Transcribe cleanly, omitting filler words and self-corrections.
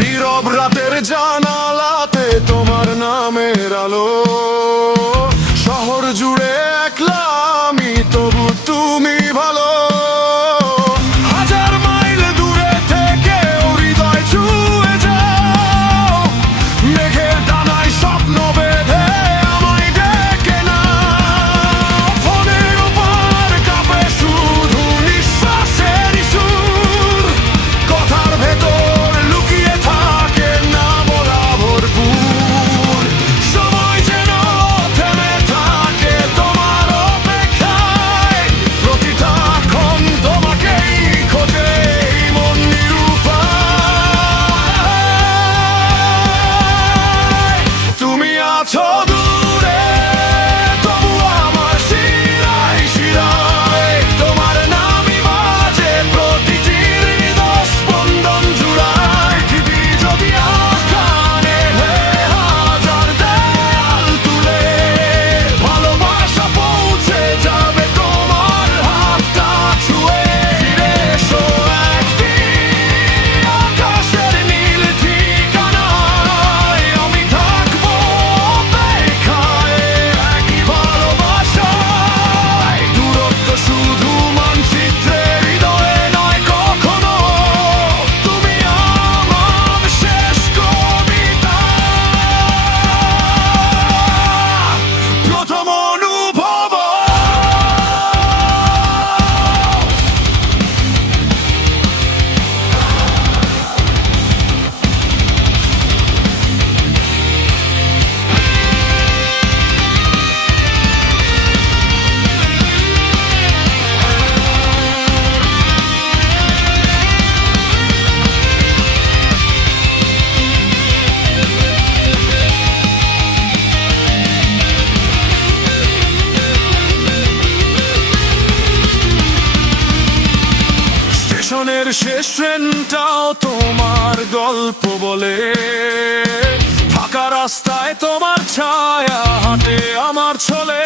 নীরব রাতের জানালাতে তোমার নামের আলো, শহর জুড়ে একলা আমি, তবু তুমি ভালো। হাজার মাইল দূরে থেকে হৃদয় ছুঁয়ে যাও, মেঘের ডানায় স্বপ্ন বেঁধে আমায় ডেকে নাও। ফোনের ওপার কাঁপে শুধু নিঃশ্বাসের সুর, কথার ভেতর লুকিয়ে থাকে না বলা ভরপুর। সময় যেন থেমে থাকে তোমার অপেক্ষায়, প্রতিটা ক্ষণ তোমাকেই খোঁজে এই মন নিরুপায়। তুমি আছো দূরে, তবু আমার শিরায় শিরায় তোমার নামই বাজে, প্রতিটি হৃদয় স্পন্দন জুড়ায়। পৃথিবী যদি আকানে হাজার দেয়াল তুলে, ভালোবাসা পৌঁছে যাবে তোমার হাতটা ছুঁয়ে। ফিরে এসো একদিন আকাশের নীল ঠিকানায়, আমি থাকবো অপেক্ষায় একই ভালোবাসায়। দূরত্ব শুধু মানচিত্রে, হৃদয়ে নয় কখনো। তুমি আমার শেষ কবিতা, প্রথম অনুভব। স্টেশনের শেষ ট্রেনটাও তোমার গল্প বলে, ফাঁকা রাস্তায় তোমার ছায়া হাঁটে আমার ছলে।